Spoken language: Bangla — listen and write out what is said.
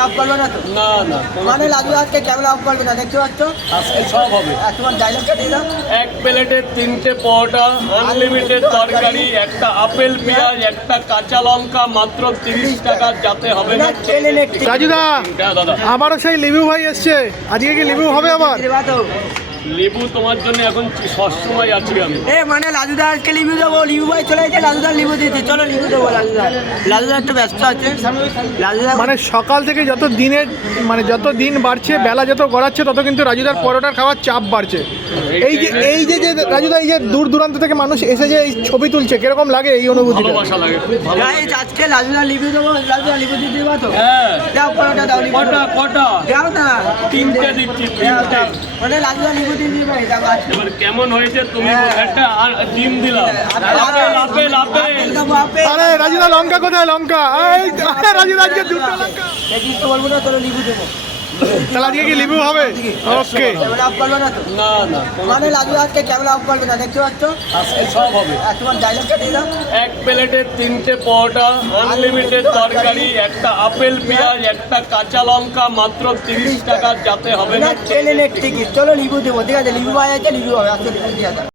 ক্যামেরা অফ করবে না তো? না না মানে লাজু আজকে ক্যামেরা অফ করবে না, দেখতে পাচ্ছ? আজকে সব হবে। তোমার ডায়লগটা দিয়ে দাও। এক প্লেটে 3টে পরোটা, আনলিমিটেড তরকারি, একটা আপেল পেঁয়াজ, একটা কাঁচা লঙ্কা, মাত্র 30 টাকা, যাতে হবে না। রাজুদা দাদা আবারও সেই লিবু ভাই এসছে, আজকে কি লিবু হবে আবার? লেবু তোমার জন্য এখন সবসময় আছি আমি। মানে লাজুদা আজকে লিবু দেবো, লিবু ভাই চলে গেছে, লাজুদা লিবু দিতে, চলো লিবু দেবো লাজুদা। লাজুদা একটু ব্যস্ত আছে, লাজুদা মানে সকাল থেকে যত দিনের মানে যত দিন বাড়ছে, বেলা যত গড়াচ্ছে, তত কিন্তু রাজুদার পরোটার খাওয়ার চাপ বাড়ছে। এই যে রাজুদা, এই যে দূর দূরান্ত থেকে মানুষ এসে যে এই ছবি তুলছে, কিরকম লাগে এই অনুভূতিটা? ভালোবাসা লাগে, খুব ভালো। গাইস আজকে লাজুদা লিবু দেবো, লাজুদা লিবু দিতে দেবো তো? হ্যাঁ দাও পরোটা দাও, লিবু কটা কটা দাও না। 3টে দিচ্ছি, 3টে। মানে লাজুদা লিবু দিয়ে দিবে ভাই, দাও আজকে। এবার কেমন হয়েছে তুমি একটা আর ডিম দিলাম। Apple apple apple. দেবো আপেল। আরে রাজুদা লঙ্কা কোথায়? লঙ্কা এই রাজুদা আজকে দুটো লঙ্কা। দেখিস তো বলবো না, চলো লিবু দেবো। তাহলে আজকে কি লিবু হবে? ওকে। ক্যামেরা অফ করবে না তো? না না মানে লাজু আজকে ক্যামেরা অফ করবে না, দেখতে পাচ্ছ? আজকে সব হবে। তোমার ডায়লগটা দিয়ে দাও। এক প্লেটে 3টে পরোটা, আনলিমিটেড তরকারি, একটা আপেল পেঁয়াজ, একটা কাঁচা লঙ্কা, মাত্র 30 টাকা, যাতে হবে না। ট্রেনের টিকিট, চলো লিবু দেবো, ঠিক আছে? লিবু ভাই আছে, লিবু হবে, আজকে লিবু দিয়ে দাও।